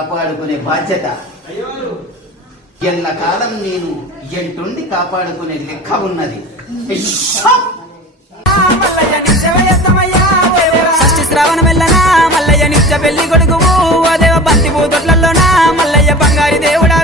కాపాడుకునే బాధ్యత ఎల్లకాలం నేను ఎంటుండి కాపాడుకునే లెక్క ఉన్నది. షష్ఠి శ్రావణ మెల్లనా మల్లయ్య నిత్య పెళ్లి కొడుకు ఓ దేవ బంతి పూతొట్లలోనా మల్లయ్య బంగారి దేవుడా.